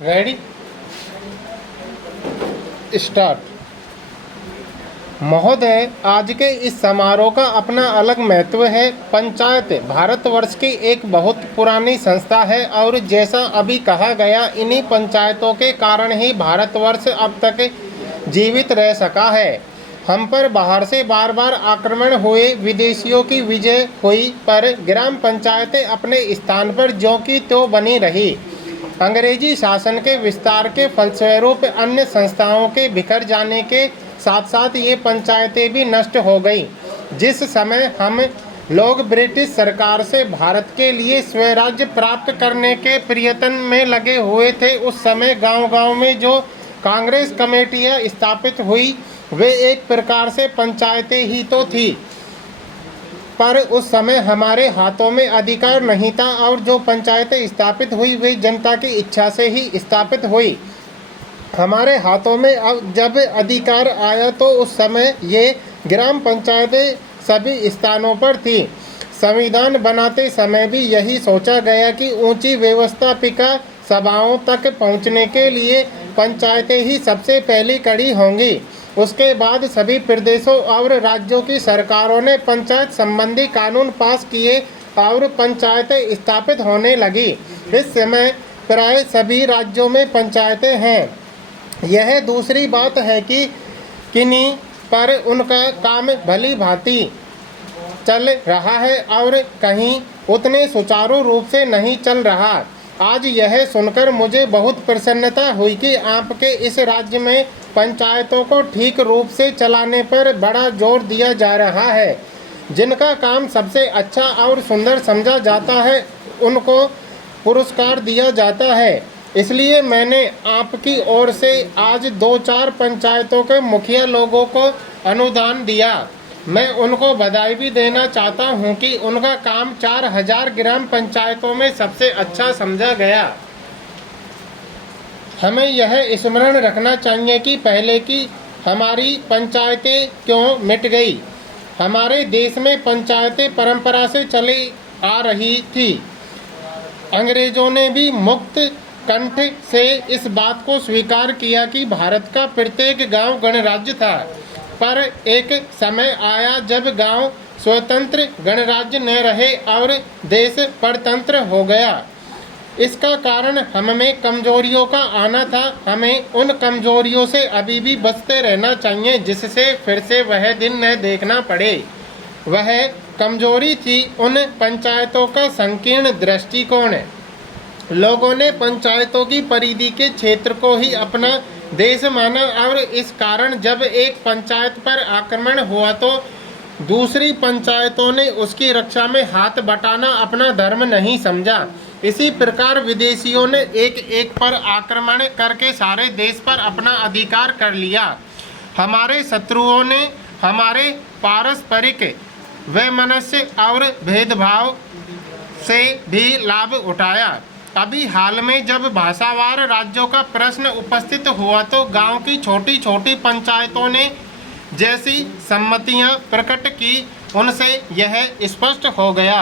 Ready start. महोदय, आज के इस समारोह का अपना अलग महत्व है। पंचायत भारतवर्ष की एक बहुत पुरानी संस्था है और जैसा अभी कहा गया, इन्हीं पंचायतों के कारण ही भारतवर्ष अब तक जीवित रह सका है। हम पर बाहर से बार बार आक्रमण हुए, विदेशियों की विजय हुई, पर ग्राम पंचायतें अपने स्थान पर ज्यों की त्यों बनी रही। अंग्रेजी शासन के विस्तार के फलस्वरूप अन्य संस्थाओं के बिखर जाने के साथ साथ ये पंचायतें भी नष्ट हो गईं। जिस समय हम लोग ब्रिटिश सरकार से भारत के लिए स्वराज्य प्राप्त करने के प्रयत्न में लगे हुए थे, उस समय गांव-गांव में जो कांग्रेस कमेटियां स्थापित हुई, वे एक प्रकार से पंचायतें ही तो थी, पर उस समय हमारे हाथों में अधिकार नहीं था और जो पंचायतें स्थापित हुई वे जनता की इच्छा से ही स्थापित हुई। हमारे हाथों में अब जब अधिकार आया तो उस समय ये ग्राम पंचायतें सभी स्थानों पर थी। संविधान बनाते समय भी यही सोचा गया कि ऊंची व्यवस्थापिका सभाओं तक पहुंचने के लिए पंचायतें ही सबसे पहली कड़ी होंगी। उसके बाद सभी प्रदेशों और राज्यों की सरकारों ने पंचायत संबंधी कानून पास किए और पंचायतें स्थापित होने लगी। इस समय प्राय सभी राज्यों में पंचायतें हैं। यह दूसरी बात है कि किन्हीं पर उनका काम भली भांति चल रहा है और कहीं उतने सुचारू रूप से नहीं चल रहा। आज यह सुनकर मुझे बहुत प्रसन्नता हुई कि आपके इस राज्य में पंचायतों को ठीक रूप से चलाने पर बड़ा जोर दिया जा रहा है। जिनका काम सबसे अच्छा और सुंदर समझा जाता है, उनको पुरस्कार दिया जाता है। इसलिए मैंने आपकी ओर से आज 2-4 पंचायतों के मुखिया लोगों को अनुदान दिया। मैं उनको बधाई भी देना चाहता हूं कि उनका काम 4000 ग्राम पंचायतों में सबसे अच्छा समझा गया। हमें यह स्मरण रखना चाहिए कि पहले की हमारी पंचायतें क्यों मिट गई। हमारे देश में पंचायतें परंपरा से चली आ रही थी। अंग्रेजों ने भी मुक्त कंठ से इस बात को स्वीकार किया कि भारत का प्रत्येक गांव गणराज्य था, पर एक समय आया जब गांव स्वतंत्र गणराज्य न रहे और देश परतंत्र हो गया। इसका कारण हमें कमजोरियों का आना था। हमें उन कमजोरियों से अभी भी बचते रहना चाहिए, जिससे फिर से वह दिन न देखना पड़े। वह कमजोरी थी उन पंचायतों का संकीर्ण दृष्टिकोण। लोगों ने पंचायतों की परिधि के क्षेत्र को ही अपना देश माना और इस कारण जब एक पंचायत पर आक्रमण हुआ तो दूसरी पंचायतों ने उसकी रक्षा में हाथ बटाना अपना धर्म नहीं समझा। इसी प्रकार विदेशियों ने एक एक पर आक्रमण करके सारे देश पर अपना अधिकार कर लिया। हमारे शत्रुओं ने हमारे पारस्परिक वैमनस्य और भेदभाव से भी लाभ उठाया। अभी हाल में जब भाषावार राज्यों का प्रश्न उपस्थित हुआ तो गांव की छोटी छोटी पंचायतों ने जैसी सम्मतियां प्रकट की, उनसे यह स्पष्ट हो गया।